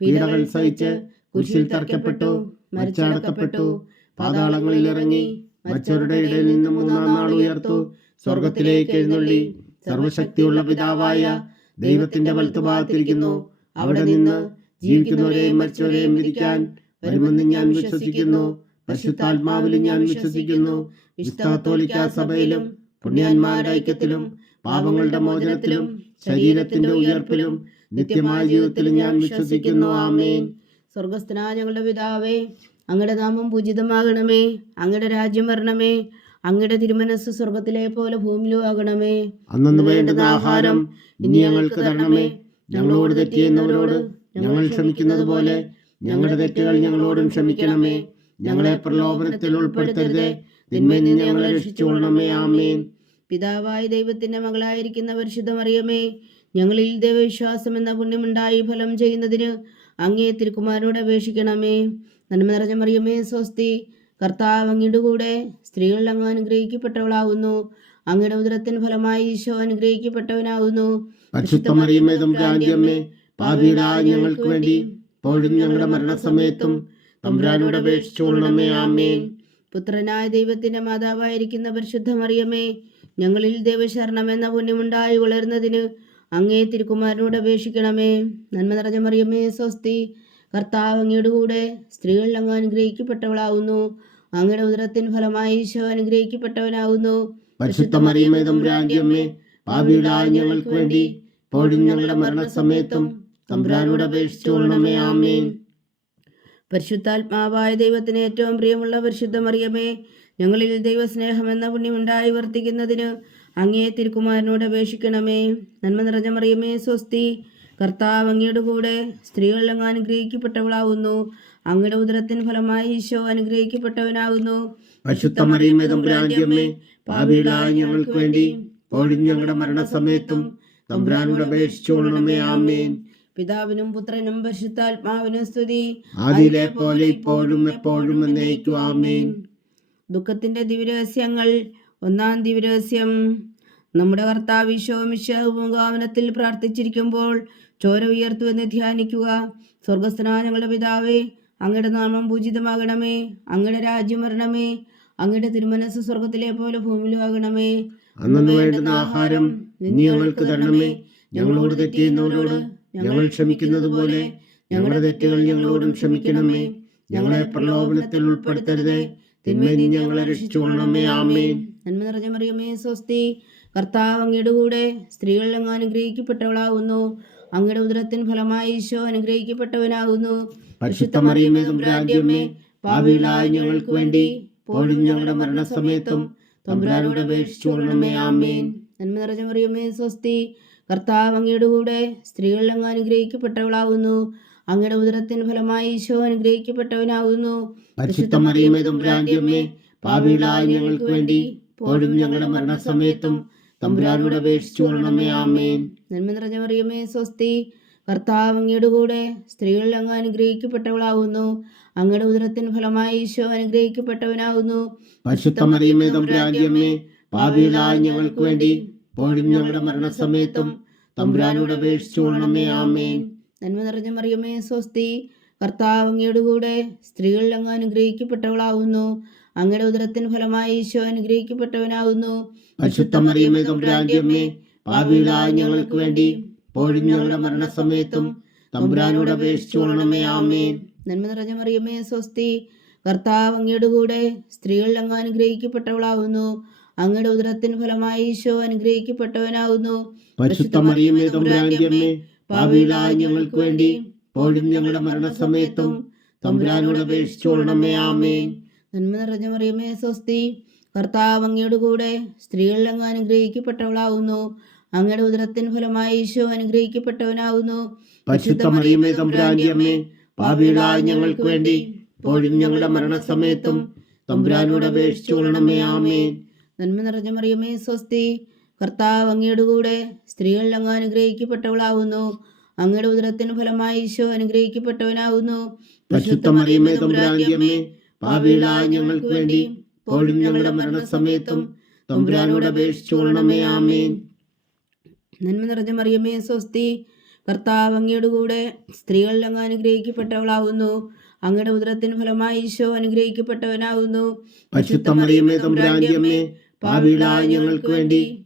പീഡകൾ സഹിച്ച് കുരിശിൽ തറയ്ക്കപ്പെട്ടു മരിച്ചടക്കപ്പെട്ടു. പാതാളങ്ങളിൽ ഇറങ്ങി മരിച്ചവരുടെ ഇടയിൽ നിന്ന് മൂന്നാം നാൾ ഉയർത്തു. സ്വർഗത്തിലേക്ക് എഴുന്നള്ളി. സർവശക്തിയുള്ള പിതാവായ ദൈവത്തിന്റെ വലത്തുഭാഗത്തിരിക്കുന്നു. അവിടെ നിന്ന് ജീവിക്കുന്നവരെയും മരിച്ചവരെയും വിധിക്കാൻ വരുമെന്ന് ഞാൻ വിശ്വസിക്കുന്നു. പരിശുദ്ധാത്മാവിലും ഞാൻ വിശ്വസിക്കുന്നു. വിശുദ്ധ സഭയിലും പുണ്യാന്മാരുടെ ഐക്യത്തിലും പാപങ്ങളുടെ മോചനത്തിലും ശരീരത്തിന്റെ ഉയർപ്പിലും നിത്യമായ ജീവിതത്തിൽ ഞാൻ വിശ്വസിക്കുന്നു. ആമേൻ. സ്വർഗസ്ഥനായ ഞങ്ങളുടെ പിതാവേ അങ്ങയുടെ നാമം പൂജിതമാകണമേ. അങ്ങയുടെ രാജ്യം വരണമേ. അങ്ങയുടെ തിരുമനസ് സ്വർഗത്തിലെ പോലെ ഭൂമിയിലും ആകണമേ. അന്നു വേണ്ടുന്ന ആഹാരം ഇനി ഞങ്ങൾക്ക് തരണമേ. ഞങ്ങളോട് തെറ്റിയെന്നവരോട് ഞങ്ങൾ ക്ഷമിക്കുന്നത് പോലെ ഞങ്ങളുടെ തെറ്റുകൾ ഞങ്ങളോടും ക്ഷമിക്കണമേ. ഞങ്ങളെ പ്രലോഭനത്തിൽ ഉൾപ്പെടുത്തരുതേ. തിന്മയിൽ നിന്ന് ഞങ്ങളെ രക്ഷിച്ചുകൊള്ളണമേ ആമേൻ. പിതാവായ ദൈവത്തിന്റെ മകളായിരിക്കുന്ന പരിശുദ്ധ മറിയമേ ഞങ്ങളിൽ ദൈവവിശ്വാസം എന്ന പുണ്യമുണ്ടായി ഫലം ചെയ്യുന്നതിന് അങ്ങേ തിരുക്കുമാരോട് അപേക്ഷിക്കണമേ. നന്മ നിറഞ്ഞ മറിയമേ സ്വസ്തി. കർത്താവ് അങ്ങയുടെ കൂടെ സ്ത്രീകളിൽ അങ്ങ് അനുഗ്രഹിക്കപ്പെട്ടവളാകുന്നു അങ്ങയുടെ ഉദരത്തിന് ഫലമായി ഈശോ അനുഗ്രഹിക്കപ്പെട്ടവനാകുന്നു ഞങ്ങൾക്ക് വേണ്ടി ഇപ്പോഴും ഞങ്ങളുടെ മരണസമയത്തും തമ്പുരാനോട് അപേക്ഷിച്ചുകൊള്ളണമേ ആമേൻ. പുത്രനായ ദൈവത്തിന്റെ മാതാവായിരിക്കുന്ന പരിശുദ്ധ മറിയമേ ഞങ്ങളിൽ ദൈവശരണം എന്ന പുണ്യമുണ്ടായി വളരുന്നതിന് അങ്ങേ തിരുക്കുമാരനോട് അപേക്ഷിക്കണമേ. നന്മ നിറഞ്ഞ മറിയമ്മേ സ്വസ്തി. കർത്താവ് അങ്ങയുടെ കൂടെ സ്ത്രീകളിൽ അങ്ങ് അനുഗ്രഹിക്കപ്പെട്ടവളാകുന്നു അങ്ങയുടെ ഉദരത്തിൻ ഫലമായി ഈശോ അനുഗ്രഹിക്കപ്പെട്ടവനാകുന്നു പരിശുദ്ധ ഞങ്ങൾക്ക് വേണ്ടി ഇപ്പോഴും ഞങ്ങളുടെ മരണസമയത്തും തമ്പുരാനോട് അപേക്ഷിച്ചുകൊള്ളണമേ ആമേൻ. പരിശുദ്ധാത്മാവായ ദൈവത്തിന് ഏറ്റവും പ്രിയമുള്ള പരിശുദ്ധ മറിയമേ ഞങ്ങളിൽ ദൈവസ്നേഹം എന്ന പുണ്യമുണ്ടായി വർത്തിക്കുന്നതിന് അങ്ങേ തിരുക്കുമാരനോട് അപേക്ഷിക്കണമേ. നന്മ നിറഞ്ഞ മറിയമേ സ്വസ്തി. കർത്താവ് അങ്ങയുടെ കൂടെ സ്ത്രീകളിൽ അങ്ങ് അനുഗ്രഹിക്കപ്പെട്ടവളാവുന്നു. അങ്ങയുടെ ഉദരത്തിന് ഫലമായി ഈശോ അനുഗ്രഹിക്കപ്പെട്ടവനാവുന്നു. പാപികളായ ഞങ്ങൾക്ക് വേണ്ടി ഞങ്ങളുടെ മരണസമയത്തും തമ്പുരാനോട് അപേക്ഷിച്ചുകൊള്ളണമേ ആമേൻ. പിതാവിനും പുത്രനും പരിശുദ്ധാത്മാവിനും സ്തുതി. അതിലെ പോലെ ഇപ്പോഴും എപ്പോഴും എന്നേക്കും ആമേൻ. ദുഃഖത്തിന്റെ ദിവരഹസ്യങ്ങൾ ഒന്നാം ദിവരഹസ്യം നമ്മുടെ കർത്താവ് ഈശോമിശാവുമുഖാവനത്തിൽ പ്രാർത്ഥിച്ചിരിക്കുമ്പോൾ ചോര ഉയർത്തു എന്ന് ധ്യാനിക്കുക സ്വർഗസ്നാനങ്ങളുടെ പിതാവേ അങ്ങയുടെ നാമം പൂജിതമാകണമേ. അങ്ങയുടെ രാജ്യം വരണമേ. അങ്ങയുടെ തിരുമനസ് സ്വർഗത്തിലെ പോലെ ഭൂമിയിലും ആകണമേ. അന്നു വേണ്ടുന്ന ആഹാരം ഞങ്ങൾക്ക് തരണമേ. ഞങ്ങളോട് തെറ്റ് ചെയ്യുന്നവരോട് ഞങ്ങൾ ക്ഷമിക്കുന്നത് പോലെ ഞങ്ങളുടെ തെറ്റുകൾ ഞങ്ങളോടും ക്ഷമിക്കണമേ. ഞങ്ങളെ പ്രലോഭനത്തിൽ ഉൾപ്പെടുത്തരുതേ. തിന്മയിൽ ഞങ്ങളെ രക്ഷിച്ചുകൊള്ളണമേ ആമേൻ. നന്മ നിറഞ്ഞ മറിയമേ സ്വസ്തി. കർത്താവ് അങ്ങയുടെ കൂടെ സ്ത്രീകളിൽ അങ്ങ് അനുഗ്രഹിക്കപ്പെട്ടവളാകുന്നു. അങ്ങയുടെ ഉദരത്തിൻ ഫലമായി ഈശോ അനുഗ്രഹിക്കപ്പെട്ടവനാകുന്നു. പരിശുദ്ധ മറിയമേ തമ്പുരാന്റെ അമ്മേ പാപികളായ ഞങ്ങൾക്ക് വേണ്ടി പോലും ഞങ്ങളുടെ മരണസമയത്തും തമ്പുരാനോട് അപേക്ഷിച്ചുകൊള്ളണമേ ആമേൻ. നന്മ നിറഞ്ഞ മറിയമേ സ്വസ്തി. കർത്താവ് അങ്ങയുടെ കൂടെ സ്ത്രീകളിൽ അങ്ങ് അനുഗ്രഹിക്കപ്പെട്ടവളാകുന്നു. അങ്ങയുടെ ഉദരത്തിൻ ഫലമായി ഈശോ അനുഗ്രഹിക്കപ്പെട്ടവനാകുന്നു പരിശുദ്ധ മറിയമേ തമ്പുരാന്റെ അമ്മേ പാപികളായ ഞങ്ങൾക്ക് വേണ്ടി പോലും ഞങ്ങളുടെ മരണസമയത്തും തമ്പുരാനോട് അപേക്ഷിച്ചുകൊള്ളണമേ ആമേൻ. നന്മ നിറഞ്ഞ മറിയമേ സ്വസ്തി കർത്താവ് അങ്ങയുടെ കൂടെ സ്ത്രീകളിൽ അങ്ങ് അനുഗ്രഹിക്കപ്പെട്ടവളാകുന്നു അങ്ങയുടെ ഉദരത്തിൻ ഫലമായി ഈശോ അനുഗ്രഹിക്കപ്പെട്ടവനാകുന്നു പരിശുദ്ധ മറിയമേ തമ്പുരാന്റെ അമ്മേ പാപികളായ ഞങ്ങൾക്ക് വേണ്ടി പോലും ഞങ്ങളുടെ മരണസമയത്തും തമ്പുരാനോട് അപേക്ഷിച്ചുകൊള്ളണമേ ആമേൻ. നന്മ നിറഞ്ഞ മറിയമേ സ്വസ്തി. കർത്താവ് അങ്ങയുടെ കൂടെ സ്ത്രീകളിൽ അങ്ങ് അനുഗ്രഹിക്കപ്പെട്ടവളാവുന്നു. അങ്ങയുടെ ഉദരത്തിന് ഫലമായി ഈശോ അനുഗ്രഹിക്കപ്പെട്ടവനാവുന്നു. ഞങ്ങൾക്ക് വേണ്ടി ഞങ്ങളുടെ മരണസമയത്തും തമ്പുരാനോട് അപേക്ഷിച്ചുകൊള്ളണമേ ആമേൻ. നന്മ നിറഞ്ഞ മറിയമേ സ്വസ്തി. കർത്താവ് അങ്ങയുടെ കൂടെ സ്ത്രീകളിൽ അങ്ങ് അനുഗ്രഹിക്കപ്പെട്ടവളാവുന്നു. അങ്ങയുടെ ഉദരത്തിന് ഫലമായി ഈശോ അനുഗ്രഹിക്കപ്പെട്ടവനാവുന്നു. പരിശുദ്ധ മറിയമേ പാപികളായ ഞങ്ങൾക്ക് വേണ്ടി ഇപ്പോഴും ഞങ്ങളുടെ മരണസമയത്തും തമ്പുരാനോട് അപേക്ഷിച്ചോളണമേ ആമേൻ. നന്മ നിറഞ്ഞ മറിയമേ സ്വസ്തി. കർത്താവ് അങ്ങയുടെ കൂടെ സ്ത്രീകളിൽ അങ്ങ് അനുഗ്രഹിക്കപ്പെട്ടവളാവുന്നു. അങ്ങയുടെ ഉദരത്തിന് ഫലമായി ഈശോ അനുഗ്രഹിക്കപ്പെട്ടവനാവുന്നു. പരിശുദ്ധ മറിയമേ തമ്പുരാന്റെ അമ്മേ പാപികളായ ഞങ്ങൾക്ക് വേണ്ടി ഇപ്പോഴും ഞങ്ങളുടെ മരണസമയത്തും തമ്പുരാനോട് അപേക്ഷിച്ചോളണമേ ആമേൻ. നന്മ നിറഞ്ഞ മറിയമേ സ്വസ്തി. കർത്താവ് അങ്ങയുടെ കൂടെ സ്ത്രീകൾ അങ്ങ് അനുഗ്രഹിക്കപ്പെട്ടവളാവുന്നു. അങ്ങയുടെ ഉദരത്തിന് ഫലമായി ഈശോ അനുഗ്രഹിക്കപ്പെട്ടവനാവുന്നു. ഞങ്ങൾക്ക് വേണ്ടി ഇപ്പോഴും ഞങ്ങളുടെ മരണസമയത്തും തമ്പുരാനോട് അപേക്ഷിച്ചോളണമേ ആമേൻ. നന്മ നിറഞ്ഞ മറിയമേ സ്വസ്തി. കർത്താവ് അങ്ങയുടെ കൂടെ സ്ത്രീകൾ അങ്ങ് അനുഗ്രഹിക്കപ്പെട്ടവളാവുന്നു. അങ്ങയുടെ ഉദരത്തിന് ഫലമായി ഈശോ അനുഗ്രഹിക്കപ്പെട്ടവനാവുന്നു. പരിശുദ്ധ മറിയമേ തമ്പുരാന്റെ അമ്മേ പാപികളായ ഞങ്ങൾക്ക് വേണ്ടി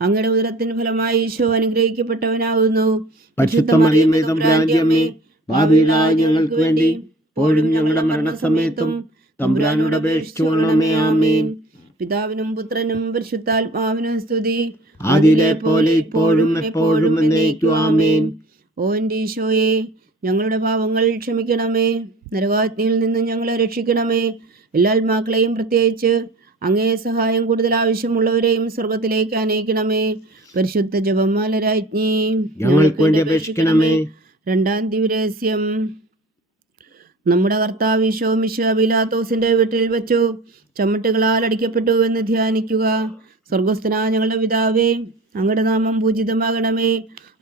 അങ്ങയുടെ ഉദരത്തിന് ഫലമായി ഈശോ അനുഗ്രഹിക്കപ്പെട്ടവനാകുന്നു. ഞങ്ങൾക്ക് വേണ്ടി ഇപ്പോഴും ഞങ്ങളുടെ മരണസമയത്തും തമ്പുരാനോട് അപേക്ഷിച്ചു കൊള്ളണമേ ആമീൻ. പിതാവിനും പുത്രനും പരിശുദ്ധാത്മാവിനും സ്തുതി. ആദിയിലെ പോലെ ഇപ്പോഴും എപ്പോഴും എന്നേക്കും ആമീൻ. ഓ എന്റെ ഈശോയെ ഞങ്ങളുടെ പാവങ്ങൾ ക്ഷമിക്കണമേ. നരകാജ്ഞയിൽ നിന്ന് ഞങ്ങളെ രക്ഷിക്കണമേ. എല്ലാ ആത്മാക്കളെയും പ്രത്യേകിച്ച് അങ്ങേ സഹായം കൂടുതൽ ആവശ്യമുള്ളവരെയും സ്വർഗത്തിലേക്ക് അനയിക്കണമേ പരിശുദ്ധ ജപമാല രാജ്ഞി ഞങ്ങൾക്ക് വേണ്ടി അപേക്ഷിക്കണമേ. രണ്ടാം ദിവരഹസ്യം നമ്മുടെ കർത്താവ് ഈശോ മിശാബിലാത്തോസിന്റെ വീട്ടിൽ വെച്ചു ചമ്മട്ടുകളാൽ അടിക്കപ്പെട്ടു എന്ന് ധ്യാനിക്കുക. സ്വർഗസ്ഥനാ ഞങ്ങളുടെ പിതാവേ അങ്ങയുടെ നാമം പൂജിതമാകണമേ.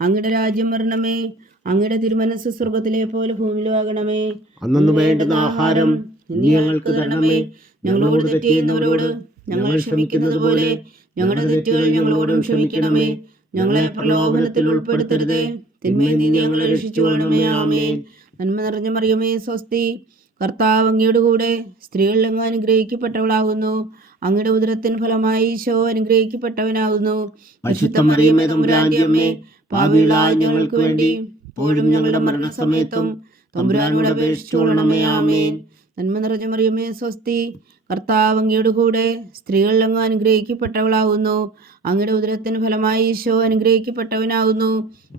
അങ്ങയുടെ രാജ്യം വരണമേ. അങ്ങയുടെ തിരുമനസ് സ്വർഗത്തിലെ പോലെ ഭൂമിയിലാകണമേ അന്നു വേണ്ടുന്ന ആഹാരം ഇനി ഞങ്ങൾക്ക് തരണമേ. ഞങ്ങളോട് തെറ്റിയുന്നവരോട് ഞങ്ങൾ ക്ഷമിക്കുന്നത് പോലെ ഞങ്ങളുടെ തെറ്റുകൾ ഞങ്ങളോടും ക്ഷമിക്കണമേ. ഞങ്ങളെ പ്രലോഭനത്തിൽ ഉൾപ്പെടുത്തരുതേ. തിന്മയിൽ നിന്ന് ഞങ്ങളെ രക്ഷിച്ചു കൊള്ളണമേ. ആമേൻ. നന്മ നിറഞ്ഞ മറിയമേ സ്വസ്തി. കർത്താവ് അങ്ങയുടെ കൂടെ സ്ത്രീകളിൽ അങ്ങ് അനുഗ്രഹിക്കപ്പെട്ടവളാകുന്നു. അങ്ങയുടെ ഉദരത്തിന് ഫലമായി ഈശോ അനുഗ്രഹിക്കപ്പെട്ടവനാകുന്നു. മറിയമേ തമ്പുരാന്റെ അമ്മേ. പാപികളായ ഞങ്ങൾക്ക് വേണ്ടി ഇപ്പോഴും ഞങ്ങളുടെ മരണസമയത്തും തമ്പുരാനോട് അപേക്ഷിച്ചുകൊള്ളണമേ ആമേൻ. നന്മ നിറഞ്ഞ മറിയമേ സ്വസ്തി. കർത്താവ് അങ്ങയുടെ കൂടെ സ്ത്രീകൾ അങ്ങ് അനുഗ്രഹിക്കപ്പെട്ടവളാകുന്നു അങ്ങയുടെ ഉദരത്തിന് ഫലമായി ഈശോ അനുഗ്രഹിക്കപ്പെട്ടവനാകുന്നു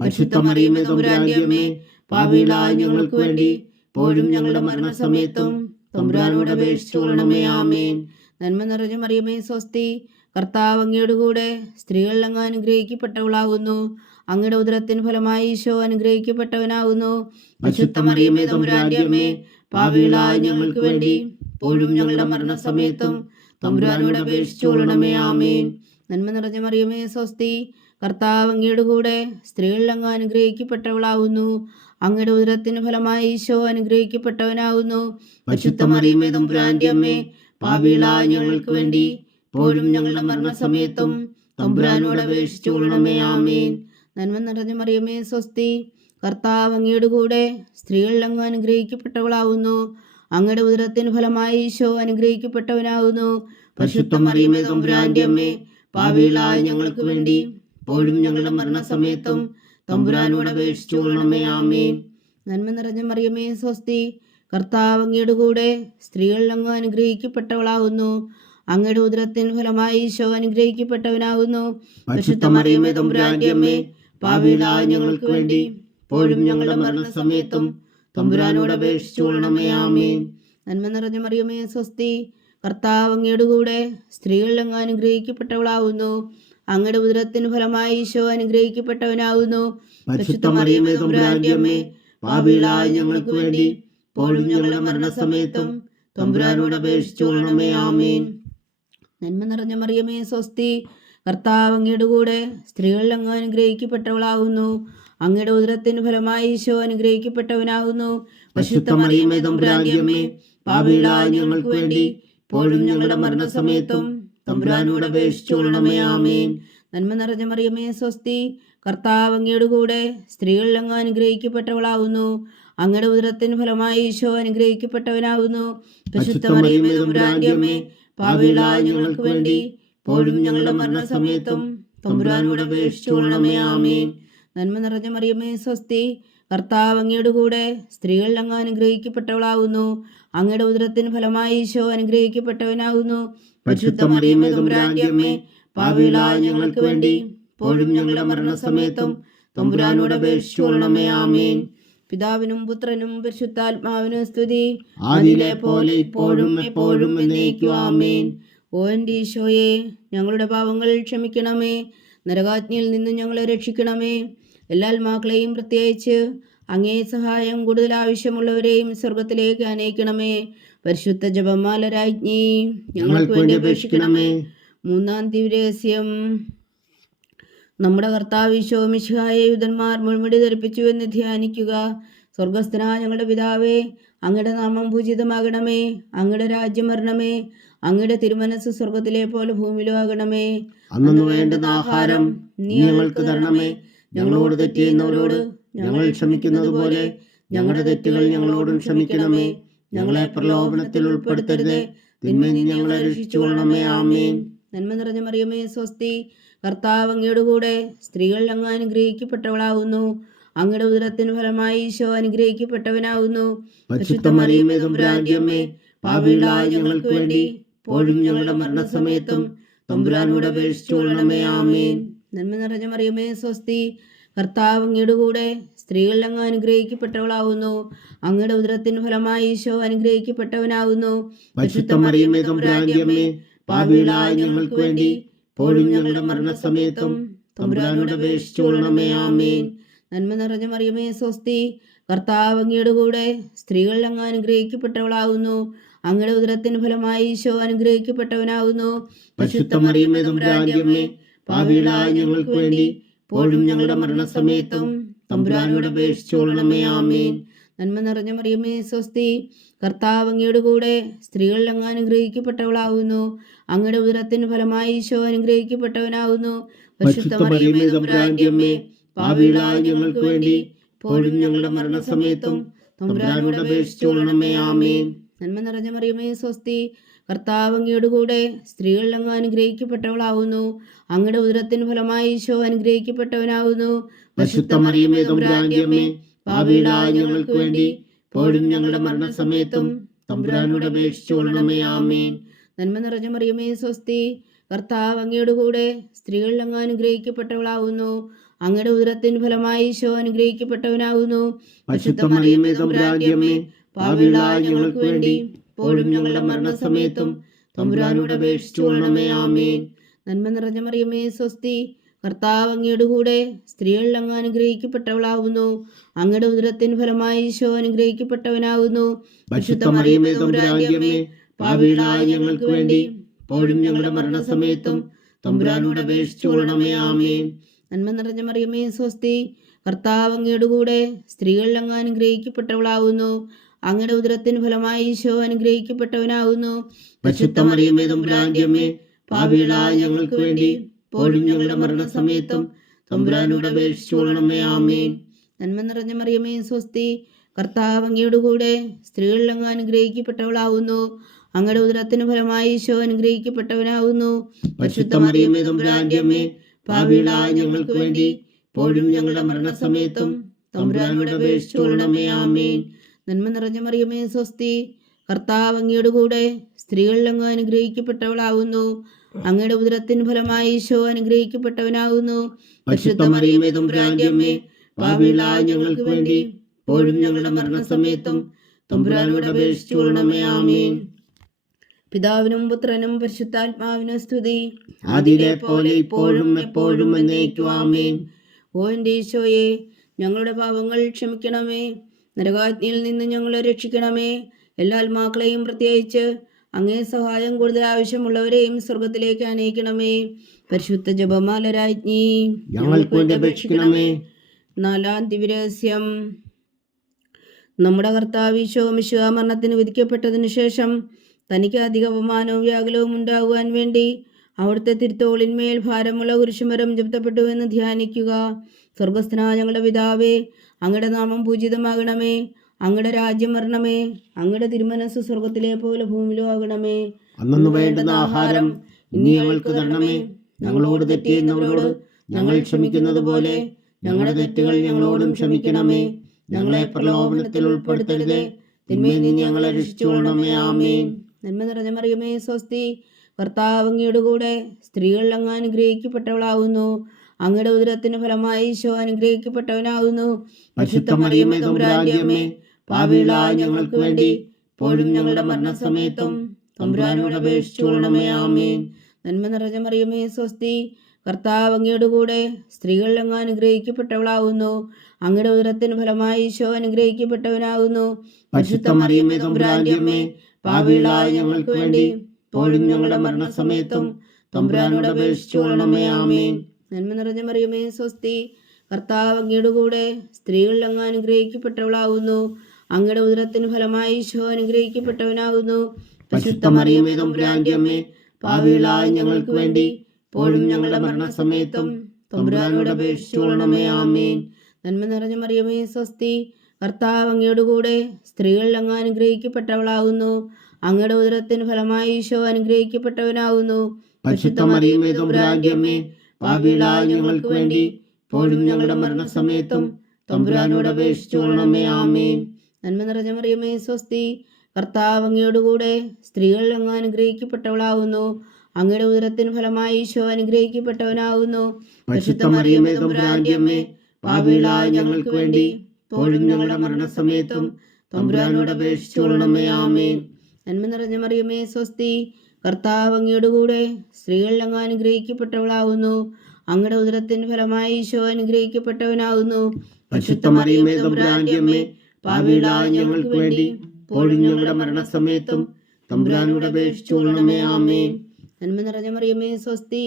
പരിശുദ്ധ മറിയമേ തമ്പുരാന്റെ അമ്മേ പാപികളായ ഞങ്ങൾക്ക് വേണ്ടി ഇപ്പോഴും ഞങ്ങളുടെ മരണസമയത്തും തമ്പുരാനോട് അപേക്ഷിച്ചുകൊള്ളണമേ ആമേൻ. നന്മ നിറഞ്ഞ മറിയമേ സ്വസ്തി. കർത്താവ് അങ്ങയുടെ കൂടെ സ്ത്രീകൾ അങ്ങ് അനുഗ്രഹിക്കപ്പെട്ടവളാകുന്നു അങ്ങയുടെ ഉദരത്തിന് ഫലമായി ഈശോ അനുഗ്രഹിക്കപ്പെട്ടവനാകുന്നു അശുദ്ധ മറിയമേ തമ്പുരാന്റെ അമ്മേ പാപികളായ ഞങ്ങൾക്ക് വേണ്ടി ഇപ്പോഴും ഞങ്ങളുടെ മരണസമയത്തും തമ്പുരാനോട് അപേക്ഷിച്ചുകൊള്ളണമേ ആമേൻ. നന്മ നിറഞ്ഞ മറിയമേ സ്വസ്തി. കർത്താവ് അങ്ങയുടെ കൂടെ സ്ത്രീകളിൽ അങ്ങ് അനുഗ്രഹിക്കപ്പെട്ടവളാവുന്നു. അങ്ങയുടെ ഉദരത്തിന് ഫലമായി ഈശോ അനുഗ്രഹിക്കപ്പെട്ടവനാവുന്നു. പരിശുദ്ധ മറിയമേ തമ്പുരാന്റെ അമ്മേ പാവികളായ ഞങ്ങൾക്ക് വേണ്ടി ഇപ്പോഴും ഞങ്ങളുടെ മരണസമയത്തും തമ്പുരാനോട് അപേക്ഷിച്ചുകൊള്ളണമേ ആമേൻ. നന്മ നിറഞ്ഞ മറിയമേ സ്വസ്തി. കർത്താവ് അങ്ങയുടെ കൂടെ സ്ത്രീകൾ അങ്ങ് അനുഗ്രഹിക്കപ്പെട്ടവളാവുന്നു. അങ്ങയുടെ ഉദരത്തിന് ഫലമായി ഈശോ അനുഗ്രഹിക്കപ്പെട്ടവനാകുന്നു പരിശുദ്ധ മറിയമേ തമ്പുരാന്റെ അമ്മേ പാവികളായ ഞങ്ങൾക്ക് വേണ്ടി ഇപ്പോഴും ഞങ്ങളുടെ മരണസമയത്തും തമ്പുരാനോട് അപേക്ഷിച്ചുകൊള്ളണമേ ആമേൻ. നന്മ നിറഞ്ഞ മറിയമേ സ്വസ്തി കർത്താവ് അങ്ങയുടെ കൂടെ സ്ത്രീകൾ അങ്ങ് അനുഗ്രഹിക്കപ്പെട്ടവളാകുന്നു അങ്ങയുടെ ഉദരത്തിന് ഫലമായി ഈശോ അനുഗ്രഹിക്കപ്പെട്ടവനാകുന്നു പരിശുദ്ധ മറിയമേ തമ്പുരാന്റെ അമ്മേ പാവികളായ ഞങ്ങൾക്ക് വേണ്ടി ഇപ്പോഴും ഞങ്ങളുടെ മരണസമയത്തും തമ്പുരാനോട് ആമേൻ. നന്മ നിറഞ്ഞ മറിയമേ സ്വസ്തി. കർത്താവ് അങ്ങയുടെ കൂടെ സ്ത്രീകളിൽ അങ്ങ് അനുഗ്രഹിക്കപ്പെട്ടവളാകുന്നു അങ്ങയുടെ ഉദരത്തിന് ഫലമായി ഈശോ അനുഗ്രഹിക്കപ്പെട്ടവനാവുന്നു. പരിശുദ്ധ മറിയമേ തമ്പുരാന്റെ അമ്മേ പാപികളായ ഞങ്ങൾക്ക് വേണ്ടി ഇപ്പോഴും ഞങ്ങളുടെ മരണസമയത്തും തമ്പുരാനോട് അപേക്ഷിച്ചുകൊള്ളണമേ ആമേൻ. നന്മ നിറഞ്ഞ മറിയമേ സ്വസ്തി. കർത്താവ് അങ്ങയുടെ കൂടെ സ്ത്രീകളിൽ അങ്ങ് അനുഗ്രഹിക്കപ്പെട്ടവളാകുന്നു അങ്ങയുടെ ഉദരത്തിന് ഫലമായി ഈശോ അനുഗ്രഹിക്കപ്പെട്ടവനാകുന്നു. പാപികളായ ഞങ്ങൾക്ക് വേണ്ടി ഇപ്പോഴും ഞങ്ങളുടെ മരണസമയത്തും തമ്പുരാനോട് അപേക്ഷിച്ചുകൊള്ളണമേ ആമേൻ. നന്മ നിറഞ്ഞ മറിയമേ സ്വസ്തി കർത്താവ് അങ്ങയുടെ കൂടെ സ്ത്രീകളിൽ അങ്ങ് അനുഗ്രഹിക്കപ്പെട്ടവളാകുന്നു. അങ്ങയുടെ ഉദരത്തിന് ഫലമായി ഈശോ അനുഗ്രഹിക്കപ്പെട്ടവനാകുന്നു. മറിയമേ തമ്പുരാന്റെ അമ്മേ പാപികളായ ഞങ്ങൾക്ക് വേണ്ടി ഇപ്പോഴും ഞങ്ങളുടെ മരണസമയത്തും തമ്പുരാനോട് അപേക്ഷിച്ചുകൊള്ളണമേ ആമേൻ. നന്മ നിറഞ്ഞ മറിയമ്മേ സ്വസ്തി. കർത്താവ് അങ്ങയുടെ കൂടെ സ്ത്രീകൾ അങ്ങ് അനുഗ്രഹിക്കപ്പെട്ടവളാവുന്നു. അങ്ങയുടെ ഉദരത്തിന് ഫലമായി ഈശോ അനുഗ്രഹിക്കപ്പെട്ടവനാകുന്നു പരിശുദ്ധ മറിയമ്മേ തമ്പുരാന്റെ അമ്മേ പാപികളായ ഞങ്ങൾക്ക് വേണ്ടി ഇപ്പോഴും ഞങ്ങളുടെ മരണസമയത്തും തമ്പുരാനോട് അപേക്ഷിച്ചുകൊള്ളണമേ ആമീൻ. പിതാവിനും പുത്രനും പരിശുദ്ധാത്മാവിനും സ്തുതി. ആദിലെ പോലെ ഇപ്പോഴും എപ്പോഴും എന്നേക്കും ആമീൻ. ഓ എന്റെ ഈശോയെ ഞങ്ങളുടെ പാവങ്ങൾ ക്ഷമിക്കണമേ. നരകാജ്ഞയിൽ നിന്നും ഞങ്ങളെ രക്ഷിക്കണമേ. എല്ലാ ആത്മാക്കളെയും പ്രത്യേകിച്ച് അങ്ങേ സഹായം കൂടുതൽ ആവശ്യമുള്ളവരെയും സ്വർഗത്തിലേക്ക് അനയിക്കണമേ. പരിശുദ്ധ ജപമാല രാജ്ഞി ഞങ്ങൾക്ക് വേണ്ടി അപേക്ഷിക്കണമേ. മൂന്നാം ദിവരഹസ്യം നമ്മുടെ കർത്താവ് ശോമിഷായ യുധന്മാർ മുൾമുടി ധരിപ്പിച്ചു എന്ന് ധ്യാനിക്കുക. സ്വർഗസ്ഥനാ ഞങ്ങളുടെ പിതാവേ അങ്ങയുടെ നാമം പൂജിതമാകണമേ. അങ്ങയുടെ രാജ്യം വരണമേ. അങ്ങയുടെ തിരുമനസ് സ്വർഗത്തിലെ പോലെ ഭൂമിയിലും ആകണമേ. അന്നു വേണ്ടുന്ന ആഹാരം നീ ഞങ്ങൾക്ക് തരണമേ. ഞങ്ങളോട് തെറ്റ് ചെയ്യുന്നവരോട് ഞങ്ങൾ ക്ഷമിക്കുന്നത് പോലെ ഞങ്ങളുടെ തെറ്റുകൾ ഞങ്ങളോടും ക്ഷമിക്കണമേ. ഞങ്ങളെ പ്രലോഭനത്തിൽ ഉൾപ്പെടുത്തരുത്. തിന്മയിൽ ഞങ്ങളെ രക്ഷിച്ചുകൊള്ളണമേ. ആമേൻ. നന്മ നിറഞ്ഞ മറിയമേ സ്വസ്തി. കർത്താവ് അങ്ങയുടെ കൂടെ സ്ത്രീകൾ അങ്ങ് അനുഗ്രഹിക്കപ്പെട്ടവളാകുന്നു അങ്ങയുടെ ഉദരത്തിന് ഫലമായി ഈശോ അനുഗ്രഹിക്കപ്പെട്ടവനാകുന്നു പാപികളായ ഞങ്ങൾക്ക് വേണ്ടി ഇപ്പോഴും ഞങ്ങളുടെ മരണസമയത്തും തമ്പുരാനോട് അപേക്ഷിച്ചുകൊള്ളണമേ. ആമേൻ. നന്മ നിറഞ്ഞ മറിയമേ സ്വസ്തി. കർത്താവ് അങ്ങയുടെ കൂടെ സ്ത്രീകളിൽ അങ്ങ് അനുഗ്രഹിക്കപ്പെട്ടവളാവുന്നു. അങ്ങയുടെ ഉദരത്തിന് ഫലമായി ഈശോ അനുഗ്രഹിക്കപ്പെട്ടവനാവുന്നു. ഞങ്ങൾക്ക് വേണ്ടി ഇപ്പോഴും ഞങ്ങളുടെ മരണസമയത്തും തമ്പുരാനോട് അപേക്ഷിച്ചുകൊള്ളണമേ ആമേൻ. നന്മ നിറഞ്ഞ മറിയമേ സ്വസ്തി. കർത്താവ് അങ്ങയുടെ കൂടെ സ്ത്രീകളിൽ അങ്ങ് അനുഗ്രഹിക്കപ്പെട്ടവളാവുന്നു. അങ്ങയുടെ ഉദരത്തിന് ഫലമായി ഈശോ അനുഗ്രഹിക്കപ്പെട്ടവനാവുന്നു. പരിശുദ്ധ മറിയമേ പാപികളായ ഞങ്ങൾക്ക് വേണ്ടി ഇപ്പോഴും ഞങ്ങളുടെ മരണസമയത്തും തമ്പുരാനോട് അപേക്ഷിച്ചോളണമേ ആമേൻ. നന്മ നിറഞ്ഞ മറിയമേ സ്വസ്തി. കർത്താവ് അങ്ങയുടെ കൂടെ സ്ത്രീകൾ അങ്ങ് അനുഗ്രഹിക്കപ്പെട്ടവളാകുന്നു അങ്ങയുടെ ഉദരത്തിന് ഫലമായി ഈശോ അനുഗ്രഹിക്കപ്പെട്ടവനാവുന്നു. പരിശുദ്ധ മറിയമേ തമ്പുരാന്റെ അമ്മേ പാപികളായ ഞങ്ങൾക്ക് വേണ്ടി ഇപ്പോഴും ഞങ്ങളുടെ മരണസമയത്തും തമ്പുരാനോട് അപേക്ഷിച്ചോളണമേ ആമേൻ. നന്മ നിറഞ്ഞ മറിയമേ സ്വസ്തി. കർത്താവ് അങ്ങയുടെ കൂടെ സ്ത്രീകളിൽ അങ്ങ് അനുഗ്രഹിക്കപ്പെട്ടവളാവുന്നു. അങ്ങയുടെ ഉദരത്തിന് ഫലമായി ഈശോ അനുഗ്രഹിക്കപ്പെട്ടവനാവുന്നു. ഞങ്ങൾക്ക് വേണ്ടി ഇപ്പോഴും ഞങ്ങളുടെ മരണസമയത്തും തമ്പുരാനോട് അപേക്ഷിച്ചുകൊള്ളണമേ ആമേൻ. നന്മ നിറഞ്ഞ മറിയമേ സ്വസ്തി. കർത്താവ് അങ്ങയുടെ കൂടെ അങ്ങ് അനുഗ്രഹിക്കപ്പെട്ടവളാവുന്നു. അങ്ങയുടെ ഉദരത്തിന് ഫലമായി ഈശോ അനുഗ്രഹിക്കപ്പെട്ടവനാവുന്നു. പരിശുദ്ധ മറിയമേ തമ്പുരാന്റെ പാവിളായ ഞങ്ങൾക്ക് വേണ്ടി ഇപ്പോഴും ഞങ്ങളുടെ മരണസമയത്തും തമ്പുരാനോട് അപേക്ഷിച്ചുകൊള്ളണമേ ആമേൻ. നന്മ നിറഞ്ഞ മറിയമേ സ്വസ്തി. കർത്താവ് അങ്ങയുടെ കൂടെ സ്ത്രീകളിൽ അങ്ങ് അനുഗ്രഹിക്കപ്പെട്ടവളാകുന്നു അങ്ങയുടെ ഉദരത്തിന് ഫലമായി ഈശോ പാപികളായ ഞങ്ങൾക്ക് വേണ്ടി ഇപ്പോഴും ഞങ്ങളുടെ മരണസമയത്തും തമ്പുരാനോട് അപേക്ഷിച്ചുകൊള്ളണമേ ആമേൻ. നന്മ നിറഞ്ഞ മറിയമേ സ്വസ്തി. കർത്താവ് അങ്ങയുടെ കൂടെ സ്ത്രീകളിൽ അങ്ങ് അനുഗ്രഹിക്കപ്പെട്ടവളാകുന്നു അങ്ങയുടെ ഉദരത്തിന് ഫലമായി ഈശോ അനുഗ്രഹിക്കപ്പെട്ടവനാകുന്നു ഞങ്ങൾക്ക് വേണ്ടി പോലും ഞങ്ങളുടെ മരണസമയത്തും തമ്പുരാനോട് അപേക്ഷിച്ചുകൊള്ളണമേ ആമേൻ. നന്മ നിറഞ്ഞ മറിയമേ സ്വസ്തി കർത്താവ് അങ്ങയുടെ കൂടെ സ്ത്രീകളിൽ അങ്ങ് അനുഗ്രഹിക്കപ്പെട്ടവളാവുന്നു. അങ്ങയുടെ ഉദരത്തിന് ഫലമായി ഈശോ അനുഗ്രഹിക്കപ്പെട്ടവനാകുന്നു പരിശുദ്ധ മറിയമേ തമ്പുരാന്റെ അമ്മേ പാപികളായ ഞങ്ങൾക്ക് വേണ്ടി ഇപ്പോഴും ഞങ്ങളുടെ മരണസമയത്തും തമ്പുരാനോട് അപേക്ഷിച്ചുകൊള്ളണമേ ആമേൻ. നന്മ നിറഞ്ഞ മറിയമേ സ്വസ്തി. കർത്താവ് അങ്ങയുടെ കൂടെ സ്ത്രീകളിൽ അങ്ങ് അനുഗ്രഹിക്കപ്പെട്ടവളാകുന്നു അങ്ങയുടെ ഉദരത്തിന് ഫലമായി ഈശോ അനുഗ്രഹിക്കപ്പെട്ടവനാകുന്നു പരിശുദ്ധ മറിയമേ തമ്പുരാന്റെ അമ്മേ പാപികളായ ഞങ്ങൾക്ക് വേണ്ടി ഇപ്പോഴും ഞങ്ങളുടെ മരണസമയത്തും തമ്പുരാനോട് അപേക്ഷിച്ചുകൊള്ളണമേ ആമീൻ. പിതാവിനും പുത്രനും പരിശുദ്ധാത്മാവിനും സ്തുതി. അതിലെ പോലെ ഇപ്പോഴും എപ്പോഴും എന്നേക്കും ആമീൻ. ഓ എന്റെ ഈശോയെ ഞങ്ങളുടെ പാപങ്ങൾ ക്ഷമിക്കണമേ. നരകാജ്ഞയിൽ നിന്ന് ഞങ്ങളെ രക്ഷിക്കണമേ. എല്ലാ ആത്മാക്കളെയും പ്രത്യേകിച്ച് അങ്ങേ സഹായം കൂടുതൽ ആവശ്യമുള്ളവരെയും സ്വർഗത്തിലേക്ക് അനയിക്കണമേ പരിശുദ്ധ ജപമാല രാജ്ഞി ഞങ്ങൾക്ക് വേണ്ടി അപേക്ഷിക്കണമേ. നാലാം ദിവ്യരഹസ്യം. നമ്മുടെ കർത്താവ് ഈശോ മരണത്തിന് വിധിക്കപ്പെട്ടതിനു ശേഷം തനിക്ക് അധിക അപമാനവും വ്യാകുലവും ഉണ്ടാകുവാൻ വേണ്ടി അവിടുത്തെ തിരുത്തോളിന്മേൽ ഭാരമുള്ള കുരിശുമരം ജപ്തപ്പെട്ടുവെന്ന് ധ്യാനിക്കുക. സ്വർഗസ്ഥനായ ഞങ്ങളുടെ പിതാവേ അങ്ങയുടെ നാമം പൂജിതമാകണമേ. അങ്ങയുടെ രാജ്യം വരണമേ. അങ്ങയുടെ തിരുമനസ് സ്വർഗത്തിലെ പോലെ ഭൂമിയിലും ആകണമേ. അന്നു വേണ്ടുന്ന ആഹാരം ഇനി ഞങ്ങൾക്ക് തരണമേ. ഞങ്ങളോട് തെറ്റ് ചെയ്യുന്നവരോട് ഞങ്ങൾ ക്ഷമിക്കുന്നത് പോലെ ഞങ്ങളുടെ തെറ്റുകൾ ഞങ്ങളോടും ക്ഷമിക്കണമേ. ഞങ്ങളെ പ്രലോഭനത്തിൽ ഉൾപ്പെടുത്തരുതേ. തിന്മയിൽ നിന്ന് ഞങ്ങളെ രക്ഷിച്ചുകൊള്ളണമേ. ആമേൻ. നന്മ നിറഞ്ഞ മറിയമേ സ്വസ്തി. ഭർത്താവ് അങ്ങയുടെ കൂടെ സ്ത്രീകൾ അങ്ങ് അനുഗ്രഹിക്കപ്പെട്ടവളാവുന്നു. അങ്ങയുടെ ഉദരത്തിന് ഫലമായി ഈശോ അനുഗ്രഹിക്കപ്പെട്ടവനാകുന്നു. തമ്പുരാന്റെ അമ്മേ ഞങ്ങൾക്ക് വേണ്ടി ഇപ്പോഴും ഞങ്ങളുടെ മരണസമയത്തും തമ്പുരാനോട് അപേക്ഷിച്ചുകൊള്ളണമേ ആമേൻ. നന്മ നിറഞ്ഞ മറിയമേ സ്വസ്തി കർത്താവ് അങ്ങയുടെ കൂടെ സ്ത്രീകൾ അങ്ങ് അനുഗ്രഹിക്കപ്പെട്ടവളാകുന്നു. അങ്ങയുടെ ഉദരത്തിന് ഫലമായി ഈശോ അനുഗ്രഹിക്കപ്പെട്ടവനാകുന്നു. പരിശുദ്ധ മറിയമ്മേ തമ്പുരാന്റെ അമ്മേ പാപികളായ ഞങ്ങൾക്ക് വേണ്ടി ഇപ്പോഴും ഞങ്ങളുടെ മരണസമയത്തും തമ്പുരാനോട് അപേക്ഷിച്ചുകൊള്ളണമേ ആമേൻ. നന്മ നിറഞ്ഞ മറിയമേ സ്വസ്തി. കർത്താവ് അങ്ങയുടെ കൂടെ സ്ത്രീകളിൽ അങ്ങ് അനുഗ്രഹിക്കപ്പെട്ടവളാകുന്നു അങ്ങയുടെ ഉദരത്തിന് ഫലമായി ഈശോ അനുഗ്രഹിക്കപ്പെട്ടവനാകുന്നു പരിശുദ്ധ മറിയമ്മേ തമ്പുരാന്റെ അമ്മേ ഞങ്ങൾക്ക് വേണ്ടി ഇപ്പോഴും ഞങ്ങളുടെ മരണസമയത്തും തമ്പുരാനോട് അപേക്ഷിച്ചുകൊള്ളണമേ ആമേൻ. നന്മ നിറഞ്ഞ മറിയമേ സ്വസ്തി. കർത്താവ് അങ്ങയുടെ കൂടെ സ്ത്രീകളിൽ അങ്ങ് അനുഗ്രഹിക്കപ്പെട്ടവളാകുന്നു അങ്ങയുടെ ഉദരത്തിന് ഫലമായി ഈശോ അനുഗ്രഹിക്കപ്പെട്ടവനാകുന്നു പരിശുദ്ധ മറിയമ്മേ തമ്പുരാന്റെ അമ്മേ പാപികളായ ഞങ്ങൾക്ക് വേണ്ടി ഇപ്പോഴും ഞങ്ങളുടെ മരണസമയത്തും തമ്പുരാനോട് അപേക്ഷിച്ചുകൊള്ളണമേ ആമേൻ. നന്മ നിറഞ്ഞ മറിയമേ സ്വസ്തി. കർത്താവ് അങ്ങയോടുകൂടെ സ്ത്രീകൾ അങ്ങ് അനുഗ്രഹിക്കപ്പെട്ടവളാകുന്നു അങ്ങയുടെ ഉദരത്തിന് ഫലമായി ഈശോ തമ്പുരാന്റെ അമ്മേ പാപികളായ ഞങ്ങൾക്ക് വേണ്ടി ഇപ്പോഴും ഞങ്ങളുടെ മരണസമയത്തും തമ്പുരാനോട് അപേക്ഷിച്ചുകൊള്ളണമേ ആമേൻ. നന്മ നിറഞ്ഞ മറിയമേ സ്വസ്തി. കർത്താവ് അങ്ങയുടെ കൂടെ സ്ത്രീകൾ അങ്ങ് അനുഗ്രഹിക്കപ്പെട്ടവളാവുന്നു. അങ്ങയുടെ ഉദരത്തിന് ഫലമായി ഈശോ അനുഗ്രഹിക്കപ്പെട്ടവനാകുന്നു പരിശുദ്ധ മറിയമ്മേ തമ്പുരാന്റെ അമ്മേ പാപികളായ ഞങ്ങൾക്ക് വേണ്ടി ഇപ്പോഴും ഞങ്ങളുടെ മരണസമയത്തും തമ്പുരാനോട് അപേക്ഷിച്ചുകൊള്ളണമേ ആമേൻ. നന്മ നിറഞ്ഞ മറിയമേ സ്വസ്തി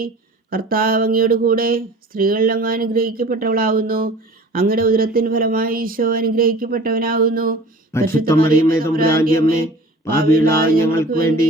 കർത്താവ് അങ്ങയുടെ കൂടെ സ്ത്രീകളിൽ അങ്ങ് അനുഗ്രഹിക്കപ്പെട്ടവളാകുന്നു അങ്ങയുടെ ഉദരത്തിന് ഫലമായി ഈശോ അനുഗ്രഹിക്കപ്പെട്ടവനാകുന്നു പരിശുദ്ധ മറിയമ്മേ തമ്പുരാന്റെ അമ്മേ പാപികളായ ഞങ്ങൾക്ക് വേണ്ടി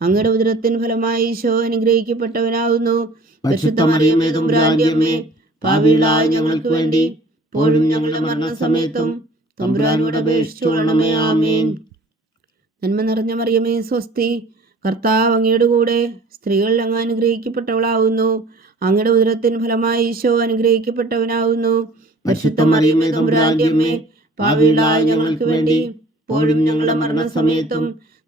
അങ്ങയുടെ ഉദരത്തിൻ ഫലമായി ഈശോ അനുഗ്രഹിക്കപ്പെട്ടവനാകുന്നു. ഞങ്ങൾക്ക് വേണ്ടി ഇപ്പോഴും ഞങ്ങളുടെ മരണസമയത്തും തമ്പുരാനോട് അപേക്ഷിച്ചോളണമേ ആമേൻ. നന്മ നിറഞ്ഞ മറിയമേ സ്വസ്തി. കർത്താവ് അങ്ങയുടെ കൂടെ സ്ത്രീകൾ അങ്ങ് അനുഗ്രഹിക്കപ്പെട്ടവളാകുന്നു. അങ്ങയുടെ ഉദരത്തിൻ ഫലമായി ഈശോ അനുഗ്രഹിക്കപ്പെട്ടവനാകുന്നു. പരിശുദ്ധ മറിയമ്മേ തമ്പുരാന്റെ അമ്മേ പാപികളായ ഞങ്ങൾക്ക് വേണ്ടി ഇപ്പോഴും ഞങ്ങളുടെ മരണസമയത്തും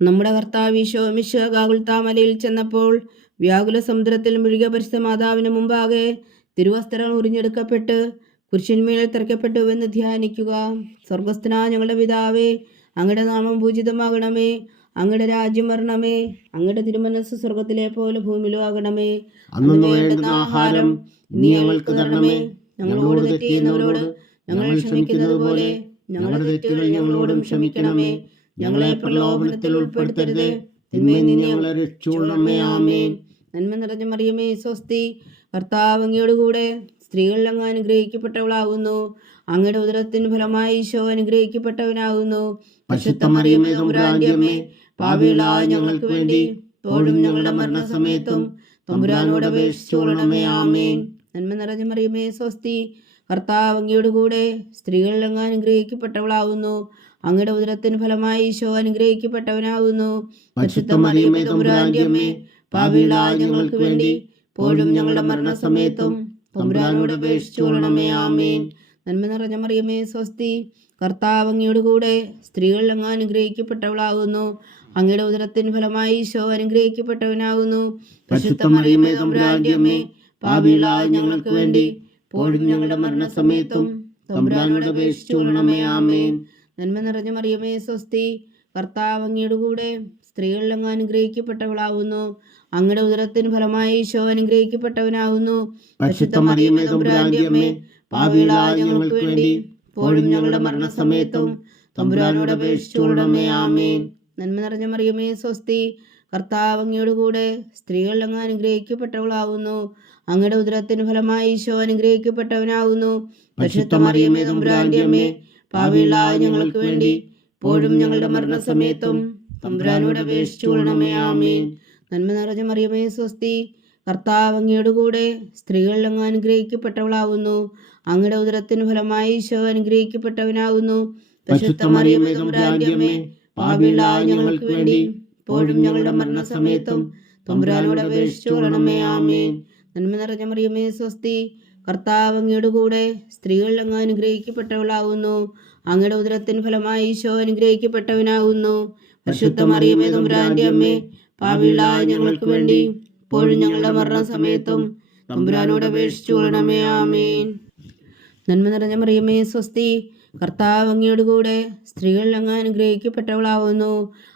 നമ്മുടെ കർത്താവ് ഈശോ മിശ ഗാകുൽത്താമലയിൽ ചെന്നപ്പോൾ വ്യാകുല സമുദ്രത്തിൽ മുഴുക പരിശുദ്ധ മാതാവിന് മുമ്പാകെ തിരുവസ്ത്രം ഉറിഞ്ഞെടുക്കപ്പെട്ട് കുരിശന്മേൽ തിരക്കപ്പെട്ടുവെന്ന് ധ്യാനിക്കുക. സ്വർഗസ്ഥനാ ഞങ്ങളുടെ പിതാവേ അങ്ങയുടെ നാമം പൂജിതമാകണമേ അങ്ങയുടെ രാജ്യം വരണമേ അങ്ങയുടെ തിരുമനസ് സ്വർഗത്തിലെ പോലെ ഭൂമിയിലും ആകണമേ. അന്നു വേണ്ടുന്ന ആഹാരം നീ ഞങ്ങൾക്ക് തരണമേ. ഞങ്ങളോട് തെറ്റിയുന്നവരോട് ഞങ്ങൾ ക്ഷമിക്കുന്നത് പോലെ ഞങ്ങളുടെ തെറ്റുകൾ ഞങ്ങളോടും ക്ഷമിക്കണമേ. ഞങ്ങളെ പ്രലോഭനത്തിൽ ഉൾപ്പെടുത്തരുത്. തിന്മയിൽ നിന്ന് ഞങ്ങളെ രക്ഷിച്ചുകൊള്ളണമേ ആമേൻ. നന്മ നിറഞ്ഞ മറിയമേ സ്വസ്തി. കർത്താവ് അങ്ങയുടെ കൂടെ സ്ത്രീകളിൽ അങ്ങ് അനുഗ്രഹിക്കപ്പെട്ടവളാകുന്നു അങ്ങയുടെ ഉദരത്തിന് ഫലമായി ഈശോ അനുഗ്രഹിക്കപ്പെട്ടവനാകുന്നു മറിയമേ തമ്പുരാന്റെ അമ്മേ പാപികളായ ഞങ്ങൾക്ക് വേണ്ടി ഇപ്പോഴും ഞങ്ങളുടെ മരണസമയത്തും തമ്പുരാനോട് അപേക്ഷിച്ചോളണമേ ആമേൻ. നന്മ നിറഞ്ഞ മറിയമേ സ്വസ്തി. കർത്താവ് അങ്ങയുടെ കൂടെ സ്ത്രീകളിൽ അങ്ങ് അനുഗ്രഹിക്കപ്പെട്ടവളാവുന്നു. അങ്ങയുടെ ഉദരത്തിന് ഫലമായി ഈശോ അനുഗ്രഹിക്കപ്പെട്ടവനാകുന്നു. പരിശുദ്ധ മറിയമേ തമ്പുരാന്റെ അമ്മേ പാപികളായ ഞങ്ങൾക്ക് വേണ്ടി പോഴും ഞങ്ങളുടെ മരണസമയത്തും തമ്പുരാനോട് അപേക്ഷിച്ചു കൊള്ളണമേ ആമേൻ. നന്മ നിറഞ്ഞ മറിയമേ സ്വസ്തി കർത്താവ് അങ്ങയുടെ കൂടെ സ്ത്രീകളിൽ അങ്ങ് അനുഗ്രഹിക്കപ്പെട്ടവളാകുന്നു. അങ്ങയുടെ ഉദരത്തിന് ഫലമായി ഈശോ അനുഗ്രഹിക്കപ്പെട്ടവനാകുന്നു. പരിശുദ്ധ മറിയമേ തമ്പുരാന്റെ അമ്മേ പാപികളായ ഞങ്ങൾക്ക് വേണ്ടി പോഴും ഞങ്ങളുടെ മരണസമയത്തും തമ്പുരാനോട് അപേക്ഷിച്ചു കൊള്ളണമേ ആമേൻ. നന്മ നിറഞ്ഞ മറിയമേ സ്വസ്തി. കർത്താവ് അങ്ങയുടെ കൂടെ സ്ത്രീകളിൽ അങ്ങ് അനുഗ്രഹിക്കപ്പെട്ടവളാവുന്നു. അങ്ങയുടെ ഉദരത്തിന് ഫലമായി ഈശോ അനുഗ്രഹിക്കപ്പെട്ടവനാവുന്നു. ഞങ്ങൾക്ക് വേണ്ടി ഇപ്പോഴും ഞങ്ങളുടെ മരണസമയത്തും തമ്പുരാനോട് അപേക്ഷിച്ചു കൊള്ളണമേ ആമേൻ. നന്മ നിറഞ്ഞ മറിയമേ സ്വസ്തി. കർത്താവ് അങ്ങയുടെ കൂടെ സ്ത്രീകളിൽ അങ്ങ് അനുഗ്രഹിക്കപ്പെട്ടവളാവുന്നു. അങ്ങയുടെ ഉദരത്തിന് ഫലമായി ഈശോ അനുഗ്രഹിക്കപ്പെട്ടവനാവുന്നു. പരിശുദ്ധ മറിയമേ തമ്പുരാന്റെ അമ്മേ പാപികളായ ഞങ്ങൾക്ക് വേണ്ടി ഇപ്പോഴും ഞങ്ങളുടെ മരണസമയത്തും തമ്പുരാനോട് അപേക്ഷിച്ചു കൊള്ളണമേ. ആമീൻ. നന്മ നിറഞ്ഞ മറിയമേ സ്വസ്തി. കർത്താവ് അങ്ങയുടെ കൂടെ സ്ത്രീകളിൽ അങ്ങ് അനുഗ്രഹിക്കപ്പെട്ടവളാകുന്നു അങ്ങയുടെ ഉദരത്തിന് ഫലമായി ഈശോ അനുഗ്രഹിക്കപ്പെട്ടവനാകുന്നു പാപികളായ ഞങ്ങൾക്ക് വേണ്ടി ഇപ്പോഴും ഞങ്ങളുടെ മരണസമയത്തും തമ്പുരാനോട് അപേക്ഷിച്ചു കൊള്ളണമേ. ആമേൻ. നന്മ നിറഞ്ഞ മറിയമേ സ്വസ്തി. കർത്താവ് അങ്ങയുടെ കൂടെ സ്ത്രീകൾ അങ്ങ് അനുഗ്രഹിക്കപ്പെട്ടവളാകുന്നു അങ്ങയുടെ ഉദരത്തിൻ ഫലമായി ഈശോ അനുഗ്രഹിക്കപ്പെട്ടവനാകുന്നു പരിശുദ്ധ മറിയമേ തമ്പുരാന്റെ അമ്മേ പാപികളായ ഞങ്ങൾക്ക് വേണ്ടി ഇപ്പോഴും ഞങ്ങളുടെ മരണസമയത്തും തമ്പുരാനോട് അപേക്ഷിച്ചു കൊള്ളണമേ. ആമേൻ. നന്മ നിറഞ്ഞ മറിയമേ സ്വസ്തി കർത്താവ് അങ്ങയുടെ കൂടെ സ്ത്രീകൾ അങ്ങ് അനുഗ്രഹിക്കപ്പെട്ടവളാകുന്നു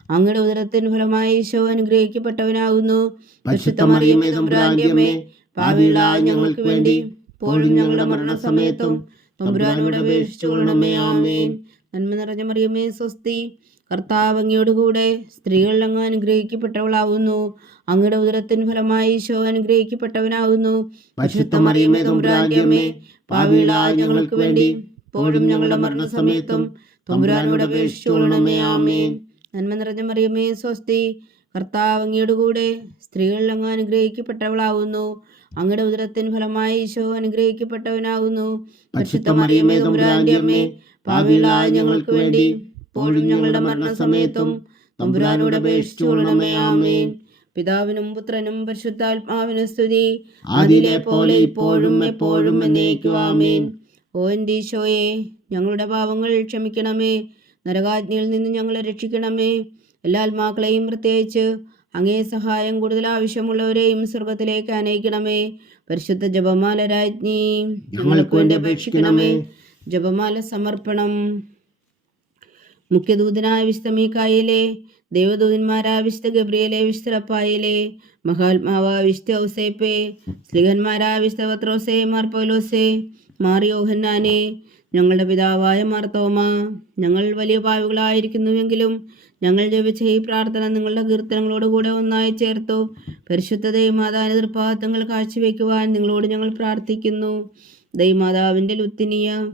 അങ്ങയുടെ ഉദരത്തിന് ഫലമായി ഈശോ അനുഗ്രഹിക്കപ്പെട്ടവനാകുന്നു പരിശുദ്ധ മറിയമേ തമ്പുരാന്റെ അമ്മേ പാപികളായ ഞങ്ങൾക്ക് വേണ്ടി ഇപ്പോഴും ഞങ്ങളുടെ മരണസമയത്തും തമ്പുരാനോട് അപേക്ഷിച്ചു കൊള്ളണമേ ആമേൻ. നന്മ നിറഞ്ഞ മറിയമേ സ്വസ്തി. കർത്താവ് അങ്ങയോടുകൂടെ കൂടെ സ്ത്രീകളിൽ അങ്ങ് അനുഗ്രഹിക്കപ്പെട്ടവളാവുന്നു. അങ്ങയുടെ ഉദരത്തിന് ഫലമായി ഈശോ അനുഗ്രഹിക്കപ്പെട്ടവനാവുന്നു. പരിശുദ്ധ മറിയമേ തമ്പുരാന്റെ അമ്മേ പാപികളായ ഞങ്ങൾക്ക് വേണ്ടി ഇപ്പോഴും ഞങ്ങളുടെ മരണസമയത്തും തമ്പുരാനോട് അപേക്ഷിച്ചു കൊള്ളണമേ ആമേൻ. നന്മ നിറഞ്ഞ മറിയമേ സ്വസ്തി. കർത്താവ് അങ്ങയുടെ കൂടെ സ്ത്രീകളിൽ അങ്ങ് അനുഗ്രഹിക്കപ്പെട്ടവളാവുന്നു. അങ്ങയുടെ ഉദരത്തിന് ഫലമായി ഈശോ അനുഗ്രഹിക്കപ്പെട്ടവനാകുന്നു തമ്പുരാന്റെ അമ്മേ പാപികളായ ഞങ്ങൾക്ക് വേണ്ടി ഇപ്പോഴും ഞങ്ങളുടെ മരണസമയത്തും തമ്പുരാനോട് അപേക്ഷിച്ചു കൊള്ളണമേ ആമേൻ. പിതാവിനും പുത്രനും പരിശുദ്ധാത്മാവിനും സ്തുതി. അതിലെ പോലെ ഇപ്പോഴും എപ്പോഴും എന്നേക്കും ആമേൻ. ഓ എന്റെ ഈശോയെ ഞങ്ങളുടെ പാവങ്ങൾ ക്ഷമിക്കണമേ. നരകാജ്ഞയിൽ നിന്ന് ഞങ്ങളെ രക്ഷിക്കണമേ. എല്ലാ ആത്മാക്കളെയും പ്രത്യേകിച്ച് അങ്ങേ സഹായം കൂടുതൽ ആവശ്യമുള്ളവരെയും സ്വർഗത്തിലേക്ക് അനയിക്കണമേ. പരിശുദ്ധ ജപമാല രാജ്ഞി ഞങ്ങൾക്ക് വേണ്ടി അപേക്ഷിക്കണമേ. ജപമാല സമർപ്പണം. മുഖ്യദൂതനായ വിശുദ്ധ മീക്കായിലെ ദേവദൂതന്മാരായ വിശുദ്ധ ഗബ്രിയലെ വിശുദ്ധ റപ്പായിലെ മഹാത്മാവായ വിശുദ്ധ ഔസേപ്പെ സ്ലിഹന്മാരായ വിശുദ്ധ ഞങ്ങളുടെ പിതാവായ മാർത്തോമ ഞങ്ങൾ വലിയ പാവികളായിരിക്കുന്നുവെങ്കിലും ഞങ്ങൾ ജപിച്ച ഈ പ്രാർത്ഥന നിങ്ങളുടെ കീർത്തനങ്ങളോട് കൂടെ ഒന്നായി ചേർത്തു. പരിശുദ്ധ ദൈവമാതാന തൃപ്പാദങ്ങൾ കാഴ്ചവെക്കുവാൻ നിങ്ങളോട് ഞങ്ങൾ പ്രാർത്ഥിക്കുന്നു. ദൈവമാതാവിന്റെ ലുത്തിനിയ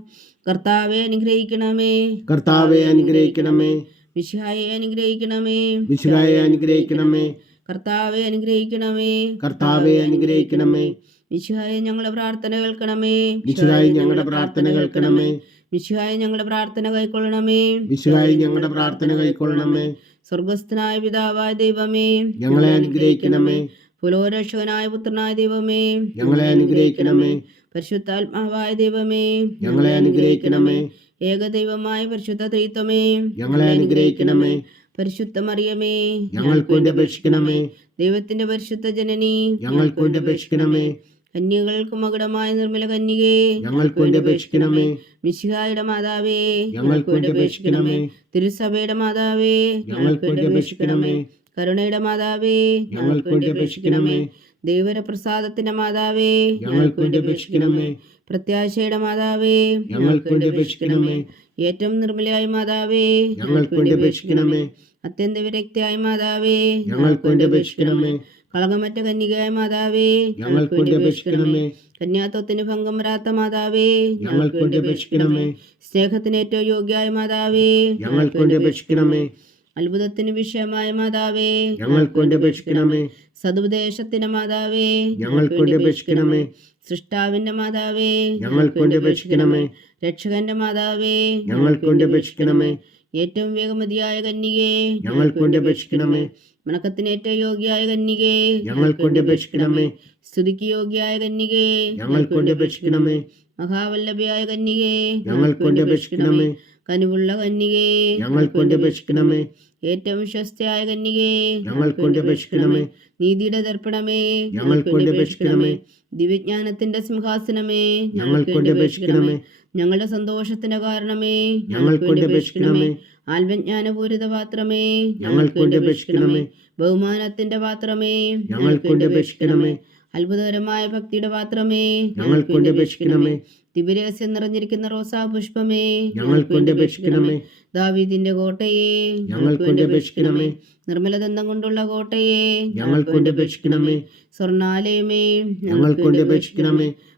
കർത്താവെ അനുഗ്രഹിക്കണമേ. കർത്താവെ അനുഗ്രഹിക്കണമേ. വിശായെ അനുഗ്രഹിക്കണമേ. വിശുരായെ അനുഗ്രഹിക്കണമേ. കർത്താവെ അനുഗ്രഹിക്കണമേ. കർത്താവെ അനുഗ്രഹിക്കണമേ. വിശുഹായ ഞങ്ങളുടെ പ്രാർത്ഥന കേൾക്കണമേ. വിശുരായി ഞങ്ങളുടെ പ്രാർത്ഥന കേൾക്കണമേ. വിശുഹായ ഞങ്ങളുടെ പ്രാർത്ഥന കൈക്കൊള്ളണമേ. വിശുവായി ഞങ്ങളുടെ പ്രാർത്ഥന കൈക്കൊള്ളണമേ. സ്വർഗസ്ഥനായ പിതാവായ ദൈവമേ. ഞങ്ങളെ അനുഗ്രഹിക്കണമേ. പുലോരക്ഷകനായ പുത്രനായ ദൈവമേ. ഞങ്ങളെ അനുഗ്രഹിക്കണമേ. പരിശുദ്ധാത്മാവായ ദൈവമേ. ഞങ്ങളെ അനുഗ്രഹിക്കണമേ. ഏകദൈവമായ പരിശുദ്ധ ത്രിത്വമേ. ഞങ്ങളെ അനുഗ്രഹിക്കണമേ. പരിശുദ്ധ മറിയമേ ഞങ്ങൾക്ക് വേണ്ടി അപേക്ഷിക്കണമേ. ദൈവത്തിന്റെ പരിശുദ്ധ ജനനി. ഞങ്ങൾക്ക് വേണ്ടി അപേക്ഷിക്കണമേ. കന്യകൾക്ക് മകുടമായ നിർമ്മല കന്യകേ ഞങ്ങൾക്ക് വേണ്ടി അപേക്ഷിക്കണമേ മിശിഹായുടെ മാതാവേ ഞങ്ങൾക്ക് വേണ്ടി അപേക്ഷിക്കണമേ തിരുസഭയുടെ മാതാവേ ഞങ്ങൾക്ക് വേണ്ടി അപേക്ഷിക്കണമേ കരുണയുടെ മാതാവേ ഞങ്ങൾക്ക് വേണ്ടി അപേക്ഷിക്കണമേ ദൈവരപ്രസാദത്തിന്റെ മാതാവേ ഞങ്ങൾക്ക് വേണ്ടി അപേക്ഷിക്കണമേ പ്രത്യാശയുടെ മാതാവേ ഞങ്ങൾക്ക് വേണ്ടി അപേക്ഷിക്കണമേ ഏറ്റവും നിർമ്മലയായ മാതാവേ ഞങ്ങൾക്ക് വേണ്ടി അപേക്ഷിക്കണമേ അത്യന്ത വിരക്തിയായ മാതാവേ ഞങ്ങൾക്ക് വേണ്ടി അപേക്ഷിക്കണമേ കളകമറ്റ കന്യകയായ മാതാവേ ഞങ്ങൾക്ക് വേണ്ടി അപേക്ഷിക്കണമേ. കന്യാത്വത്തിന് ഭംഗം വരാത്ത മാതാവേ ഞങ്ങൾക്ക് വേണ്ടി അപേക്ഷിക്കണമേ. സ്നേഹത്തിന് ഏറ്റവും യോഗ്യായ മാതാവേ ഞങ്ങൾക്ക് വേണ്ടി അപേക്ഷിക്കണമേ. അത്ഭുതത്തിന് വിഷയമായ മാതാവേ ഞങ്ങൾക്ക് വേണ്ടി അപേക്ഷിക്കണമേ. സതുപദേശത്തിന്റെ മാതാവേ ഞങ്ങൾക്ക് വേണ്ടി അപേക്ഷിക്കണമേ. സൃഷ്ടാവിന്റെ മാതാവേ ഞങ്ങൾക്ക് വേണ്ടി അപേക്ഷിക്കണമേ. രക്ഷകന്റെ മാതാവേ ഞങ്ങൾക്ക് വേണ്ടി അപേക്ഷിക്കണമേ. ഏറ്റവും വേഗമതിയായ കന്യകേ ഞങ്ങൾക്ക് വേണ്ടി അപേക്ഷിക്കണമേ. വണക്കത്തിന് ഏറ്റവും യോഗ്യായ കന്യകേ ഞങ്ങൾ കൊണ്ട് അപേക്ഷിക്കണമേ. സ്തുതിക്ക് യോഗ്യായ കന്യകേ ഞങ്ങൾ കൊണ്ട് അപേക്ഷിക്കണമേ. മഹാവല്ലഭയായ കന്യകേ ഞങ്ങൾ കൊണ്ട് അപേക്ഷിക്കണമേ. കനിവുള്ള കന്യകേ ഞങ്ങൾ കൊണ്ട് അപേക്ഷിക്കണമേ. ഏറ്റവും വിശ്വസ്തയായ കന്യകേ ഞങ്ങൾ കൊണ്ട് അപേക്ഷിക്കണമേ. നീതിയുടെ ദർപ്പണമേ ഞങ്ങൾ കൊണ്ട് അപേക്ഷിക്കണമേ. ദിവ്യജ്ഞാനത്തിന്റെ സിംഹാസനമേ ഞങ്ങൾ കൊണ്ട് അപേക്ഷിക്കണമേ. ഞങ്ങളുടെ സന്തോഷത്തിന്റെ കാരണമേ ഞങ്ങൾ കൊണ്ട് അപേക്ഷിക്കണമേ. ആത്മജ്ഞാനപൂരിത പാത്രമേ ഞങ്ങൾക്ക് വേണ്ടി അപേക്ഷിക്കണമേ. ബഹുമാനത്തിന്റെ പാത്രമേ ഞങ്ങൾക്ക് വേണ്ടി അപേക്ഷിക്കണമേ. അത്ഭുതകരമായ ഭക്തിയുടെ പാത്രമേ ഞങ്ങൾക്ക് വേണ്ടി അപേക്ഷിക്കണമേ. ദിവ്യരഹസ്യം നിറഞ്ഞിരിക്കുന്ന റോസാ പുഷ്പമേ ഞങ്ങൾക്ക് വേണ്ടി അപേക്ഷിക്കണമേ. ദാവീദിന്റെ കോട്ടയെ ഞങ്ങൾക്ക് വേണ്ടി അപേക്ഷിക്കണമേ. നിർമ്മലദന്തം കൊണ്ടുള്ള കോട്ടയെ ഞങ്ങൾക്ക് വേണ്ടി അപേക്ഷിക്കണമേ. സ്വർണാലയമേ ഞങ്ങൾക്ക് വേണ്ടി അപേക്ഷിക്കണമേ.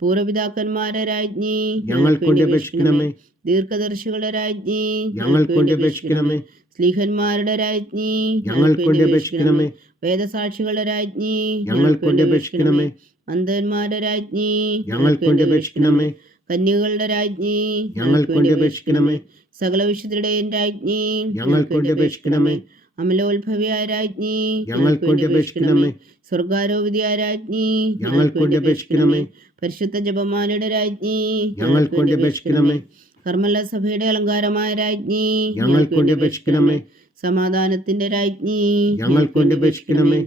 പൂർവപിതാക്കന്മാരുടെ രാജ്ഞി ഞങ്ങൾക്ക് വേണ്ടി അപേക്ഷിക്കണമേ. ദീർഘദർശികളുടെ രാജ്ഞി ഞങ്ങൾക്ക് വേണ്ടി അപേക്ഷിക്കണമേ. സ്ലീഹന്മാരുടെ രാജ്ഞി ഞങ്ങൾക്ക് വേണ്ടി അപേക്ഷിക്കണമേ. വേദസാക്ഷികളുടെ രാജ്ഞി ഞങ്ങൾക്ക് വേണ്ടി അപേക്ഷിക്കണമേ. അന്ധന്മാരുടെ രാജ്ഞി ഞങ്ങൾക്ക് വേണ്ടി അപേക്ഷിക്കണമേ. കന്യകളുടെ രാജ്ഞി ഞങ്ങൾക്ക് വേണ്ടി അപേക്ഷിക്കണമേ. സകല വിശുദ്ധരുടെയും രാജ്ഞി ഞങ്ങൾക്ക് വേണ്ടി അപേക്ഷിക്കണമേ. അമലോത്ഭവിയായ രാജ്ഞി ഞങ്ങൾക്ക് വേണ്ടി അപേക്ഷിക്കണമേ. സ്വർഗാരോപിതിയായ രാജ്ഞി ഞങ്ങൾക്ക് വേണ്ടി അപേക്ഷിക്കണമേ. പരിശുദ്ധ ജപമാലയുടെ രാജ്ഞി. ഞങ്ങൾക്ക് വേണ്ടി അപേക്ഷിക്കണമേ. കർമ്മല സഭയുടെ അലങ്കാരമായ രാജ്ഞി. ഞങ്ങൾക്ക് വേണ്ടി അപേക്ഷിക്കണമേ. സമാധാനത്തിന്റെ രാജ്ഞി. ഞങ്ങൾക്ക് വേണ്ടി അപേക്ഷിക്കണമേ.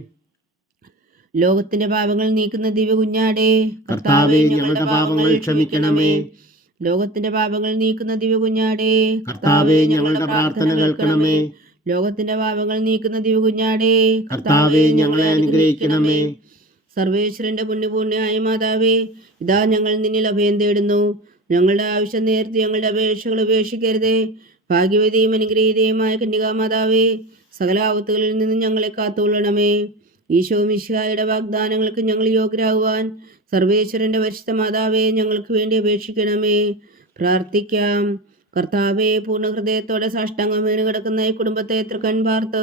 ലോകത്തിന്റെ പാപങ്ങൾ നീക്കുന്ന ദിവ്യ കുഞ്ഞാടെ കർത്താവേ ഞങ്ങളുടെ പാപങ്ങൾ ക്ഷമിക്കണമേ. ലോകത്തിന്റെ പാപങ്ങൾ നീക്കുന്ന ദിവ്യ കുഞ്ഞാടെ കർത്താവേ ഞങ്ങളുടെ പ്രാർത്ഥന കേൾക്കണമേ. ലോകത്തിന്റെ പാപങ്ങൾ നീക്കുന്ന ദിവകുഞ്ഞാടേ കർത്താവേ ഞങ്ങളെ അനുഗ്രഹിക്കണമേ. സർവേശ്വരന്റെ പുണ്യപൂർണയായ മാതാവേ ഇതാ ഞങ്ങൾ നിന്നിൽ അഭയം തേടുന്നു. ഞങ്ങളുടെ ആവശ്യം നേരത്തെ ഞങ്ങളുടെ അപേക്ഷകൾ ഉപേക്ഷിക്കരുതേ. ഭാഗ്യവതിയും അനുഗ്രഹീതയുമായ കന്യകാമാതാവേ സകല ആപത്തുകളിൽ നിന്നും ഞങ്ങളെ കാത്തുകൊള്ളണമേ. ഈശോ മിശിഹായുടെ വാഗ്ദാനങ്ങൾക്ക് ഞങ്ങൾ യോഗ്യരാകുവാൻ സർവേശ്വരന്റെ പരിശുദ്ധ മാതാവേ ഞങ്ങൾക്ക് വേണ്ടി അപേക്ഷിക്കണമേ. പ്രാർത്ഥിക്കാം. കർത്താവെ പൂർണ ഹൃദയത്തോടെ സാഷ്ടാംഗം വീണ് കിടക്കുന്ന ഈ കുടുംബത്തെ തൃക്കൺ പാർത്ത്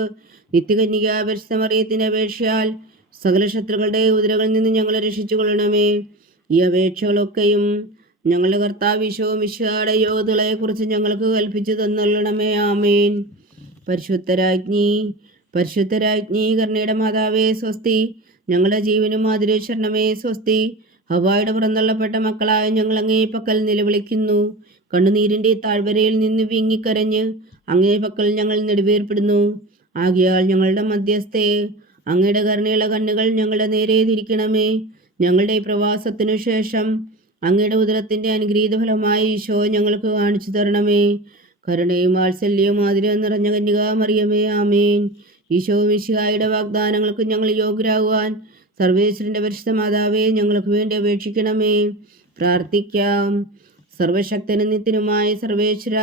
നിത്യകന്യക പരിശുദ്ധ മറിയത്തിന്റെ അപേക്ഷയാൽ സകല ശത്രുക്കളുടെ ഉദരകളിൽ നിന്ന് ഞങ്ങളെ രക്ഷിച്ചു കൊള്ളണമേ ഈ അപേക്ഷകളൊക്കെയും ഞങ്ങളുടെ കർത്താവ് വിശോ മിശയുടെ കുറിച്ച് ഞങ്ങൾക്ക് കൽപ്പിച്ചു തന്നള്ളണമേ. ആമേൻ. പരിശുദ്ധരാജ്ഞി പരിശുദ്ധരാജ്ഞി കർണയുടെ മാതാവേ സ്വസ്തി. ഞങ്ങളുടെ ജീവനും മാതിരീശ്വരണമേ സ്വസ്തി. ഹവായുടെ പുറന്തള്ളപ്പെട്ട മക്കളായ ഞങ്ങൾ അങ്ങേ പക്കൽ നിലവിളിക്കുന്നു. കണ്ണുനീരിന്റെ താഴ്വരയിൽ നിന്ന് വിങ്ങിക്കരഞ്ഞ് അങ്ങേ പക്കൽ ഞങ്ങൾ നെടുവേർപ്പെടുന്നു. ആകിയാൽ ഞങ്ങളുടെ മധ്യസ്ഥയെ അങ്ങയുടെ കരുണയുള്ള കണ്ണുകൾ ഞങ്ങളുടെ നേരെ തിരിക്കണമേ. ഞങ്ങളുടെ പ്രവാസത്തിനു ശേഷം അങ്ങയുടെ ഉദരത്തിന്റെ അനുഗ്രഹീത ഫലമായി ഈശോ ഞങ്ങൾക്ക് കാണിച്ചു തരണമേ. കരുണയും വാത്സല്യവും ആതിരം നിറഞ്ഞ കന്യക മറിയമേ ആമേൻ. ഈശോ മിശിഹായുടെ വാഗ്ദാനങ്ങൾക്ക് ഞങ്ങൾ യോഗ്യരാകുവാൻ സർവേശ്വരന്റെ പരിശുദ്ധ മാതാവേ ഞങ്ങൾക്ക് വേണ്ടി അപേക്ഷിക്കണമേ. പ്രാർത്ഥിക്കാം. സർവശക്തനും നിത്യനുമായ സർവേശ്വര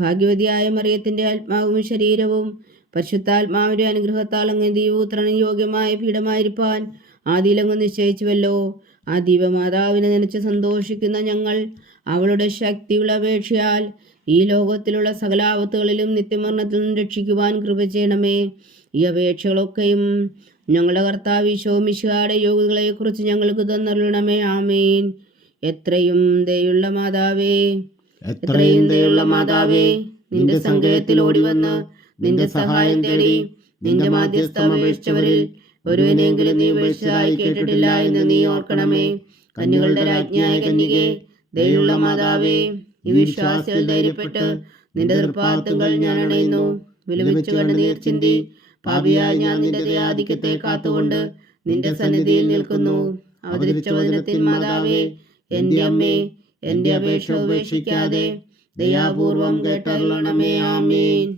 ഭാഗ്യവതിയായ മറിയത്തിന്റെ ആത്മാവും ശരീരവും പരിശുദ്ധാത്മാവിന്റെ അനുഗ്രഹത്താൽ അങ്ങ് ദീപപുത്രന് യോഗ്യമായ പീഠമായിരിക്കാൻ ആദിയിലങ്ങ് നിശ്ചയിച്ചുവല്ലോ. ആ ദീപമാതാവിനെ നനച്ച് സന്തോഷിക്കുന്ന ഞങ്ങൾ അവളുടെ ശക്തിയുള്ള അപേക്ഷയാൽ ഈ ലോകത്തിലുള്ള സകലാപത്തുകളിലും നിത്യമരണത്തിൽ നിന്നും രക്ഷിക്കുവാൻ കൃപ ചെയ്യണമേ. ഈ അപേക്ഷകളൊക്കെയും ഞങ്ങളുടെ കർത്താവ് ഈശോ ശോമിശായുടെ യോഗ്യതകളെക്കുറിച്ച് ഞങ്ങൾക്ക് തന്നറിയണമേ ആമേൻ. എത്രയും ദയുള്ള മാതാവേ എത്രയും ദയുള്ള മാതാവേ നിന്റെ സങ്കേതത്തിൽ ഓടി വന്ന് നിന്റെ സഹായം തേടി നിന്റെ മാധ്യസ്ഥം അപേക്ഷിച്ചവരിൽ ഒരുവനെങ്കിലും നീ ഉപേക്ഷിച്ചതായി കേട്ടിട്ടില്ല എന്ന് നീ ഓർക്കണമേ. കന്യകളുടെ രാജ്ഞിയായ കന്യകെ ദയുള്ള മാതാവേ ഈ വിശ്വാസികൾ ധൈര്യപ്പെട്ട് നിന്റെ തൃപ്പാത്തുകൾ ഞാൻ അണയുന്നു. വിലപിച്ചു കണ്ട് നീർ ചിന്തി പാപിയായ ഞാൻ നിന്റെ ദയാധിക്യത്തെ കാത്തുകൊണ്ട് നിന്റെ സന്നിധിയിൽ നിൽക്കുന്നു. അവതരിച്ച വചനത്തിൻ മാതാവേ എന്റെ അമ്മേ എന്റെ അപേക്ഷ ഉപേക്ഷിക്കാതെ ദയാപൂർവം കേട്ടരുളണമേ. ആമേൻ.